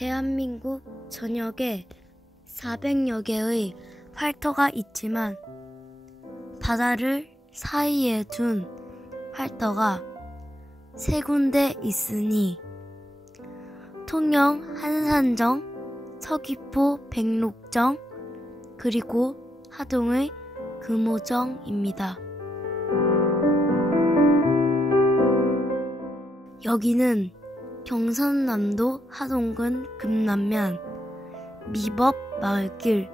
대한민국 전역에 400여 개의 활터가 있지만 바다를 사이에 둔 활터가 세 군데 있으니 통영 한산정, 서귀포 백록정, 그리고 하동의 금오정입니다. 여기는 경선남도 하동군 금남면 미법 마을길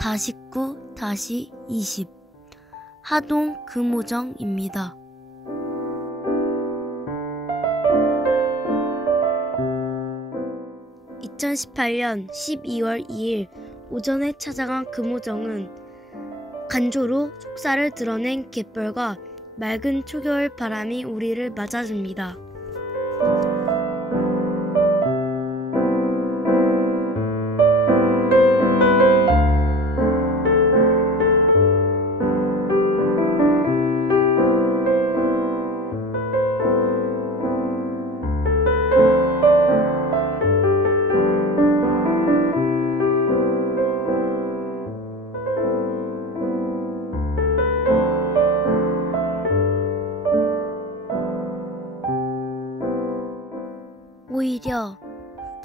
49-20 하동 금오정입니다. 2018년 12월 2일 오전에 찾아간 금오정은 간조로 속살을 드러낸 갯벌과 맑은 초겨울 바람이 우리를 맞아줍니다.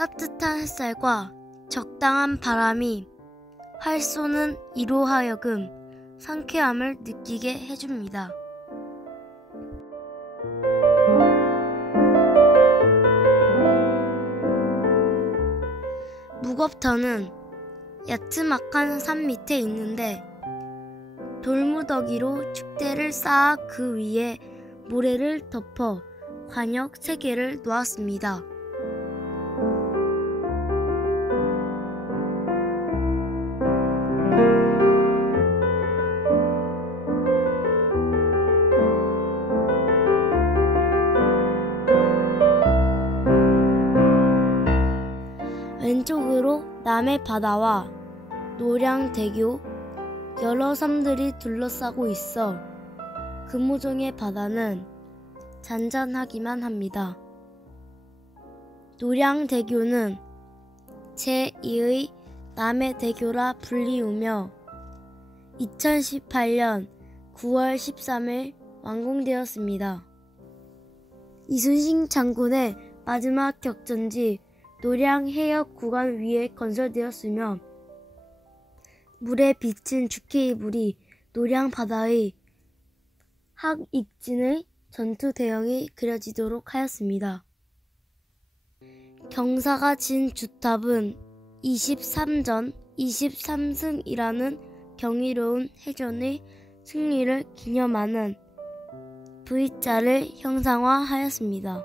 따뜻한 햇살과 적당한 바람이 활 쏘는 이로 하여금 상쾌함을 느끼게 해줍니다. 무겁터는 야트막한 산 밑에 있는데 돌무더기로 축대를 쌓아 그 위에 모래를 덮어 관역 3개를 놓았습니다. 왼쪽으로 남해 바다와 노량대교 여러 섬들이 둘러싸고 있어 금호정의 바다는 잔잔하기만 합니다. 노량대교는 제2의 남해대교라 불리우며 2018년 9월 13일 완공되었습니다. 이순신 장군의 마지막 격전지 노량 해역 구간 위에 건설되었으며 물에 비친 주케이블이 노량 바다의 학익진의 전투 대형이 그려지도록 하였습니다. 경사가 진 주탑은 23전 23승이라는 경이로운 해전의 승리를 기념하는 V자를 형상화하였습니다.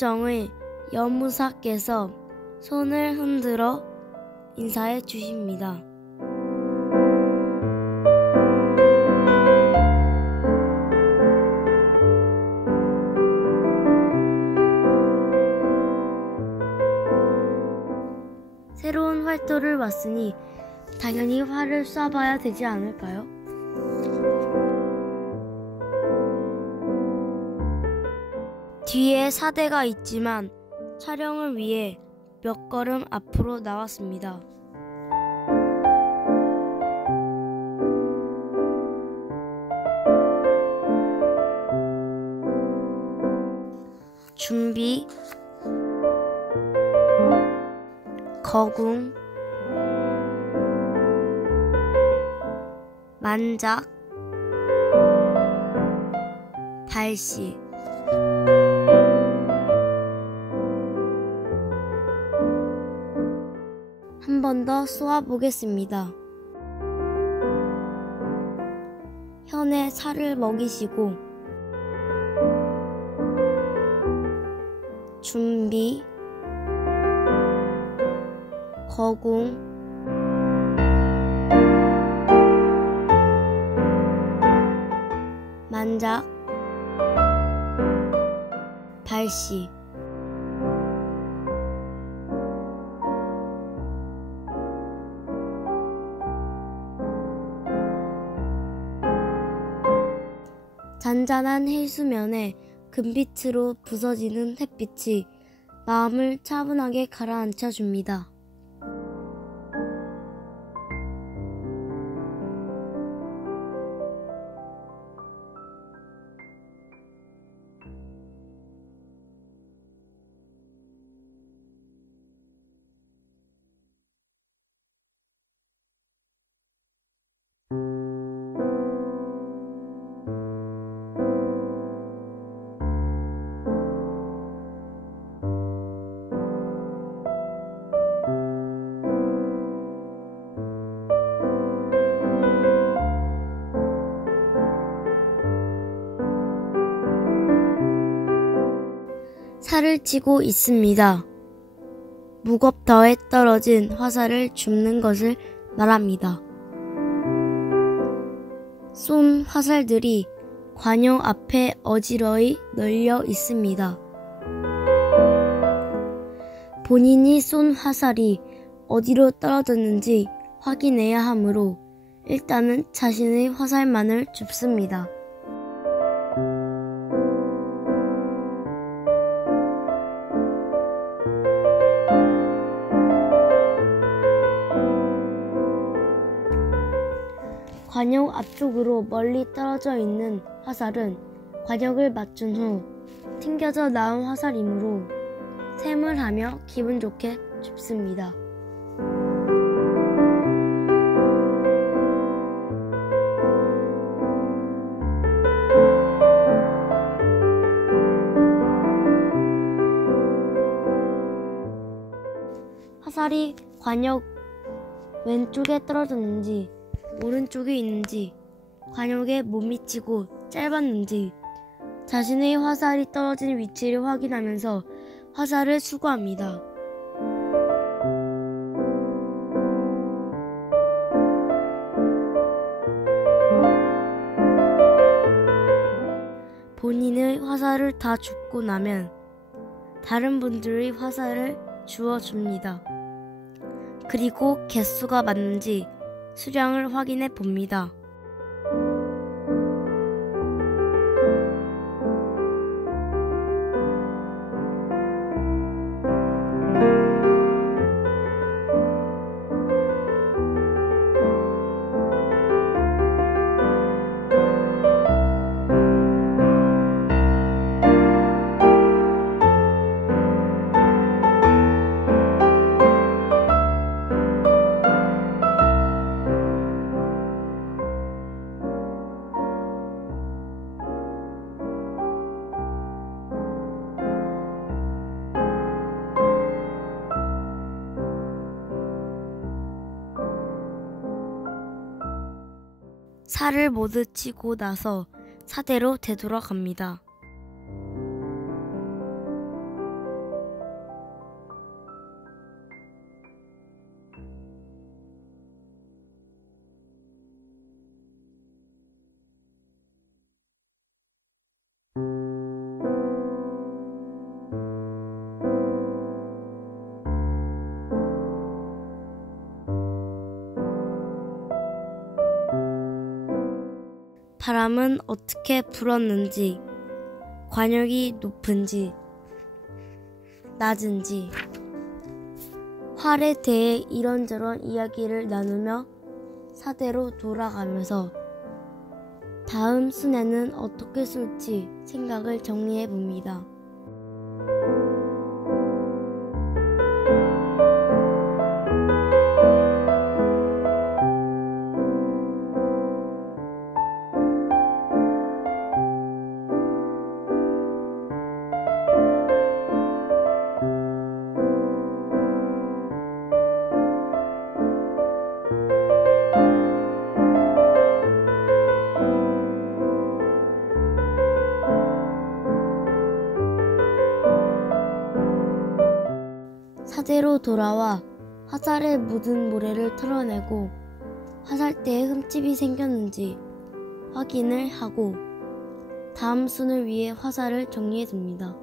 금우정의 여무사께서 손을 흔들어 인사해 주십니다. 새로운 활도를 왔으니 당연히 활을 쏴봐야 되지 않을까요? 뒤에 사대가 있지만 촬영을 위해 몇 걸음 앞으로 나왔습니다. 준비. 거궁. 만작. 발시 번 더 쏘아 보겠습니다. 현에 살을 먹이시고 준비 거공 만작 발시 잔잔한 해수면에 금빛으로 부서지는 햇빛이 마음을 차분하게 가라앉혀 줍니다. 살을 찌고 있습니다. 무겁더에 떨어진 화살을 줍는 것을 말합니다. 쏜 화살들이 관용 앞에 어지러이 널려 있습니다. 본인이 쏜 화살이 어디로 떨어졌는지 확인해야 하므로 일단은 자신의 화살만을 줍습니다. 관역 앞쪽으로 멀리 떨어져 있는 화살은 관역을 맞춘 후 튕겨져 나온 화살이므로 샘을 하며 기분 좋게 줍습니다. 화살이 관역 왼쪽에 떨어졌는지 오른쪽에 있는지 관역에 못 미치고 짧았는지 자신의 화살이 떨어진 위치를 확인하면서 화살을 수거합니다. 본인의 화살을 다 줍고 나면 다른 분들의 화살을 주어줍니다. 그리고 개수가 맞는지 수량을 확인해 봅니다. 살을 모두 치고 나서 사대로 되돌아갑니다. 바람은 어떻게 불었는지, 관역이 높은지, 낮은지, 활에 대해 이런저런 이야기를 나누며 사대로 돌아가면서 다음 순에는 어떻게 쏠지 생각을 정리해 봅니다. 돌아와 화살에 묻은 모래를 털어내고 화살대에 흠집이 생겼는지 확인을 하고 다음 순을 위해 화살을 정리해 둡니다.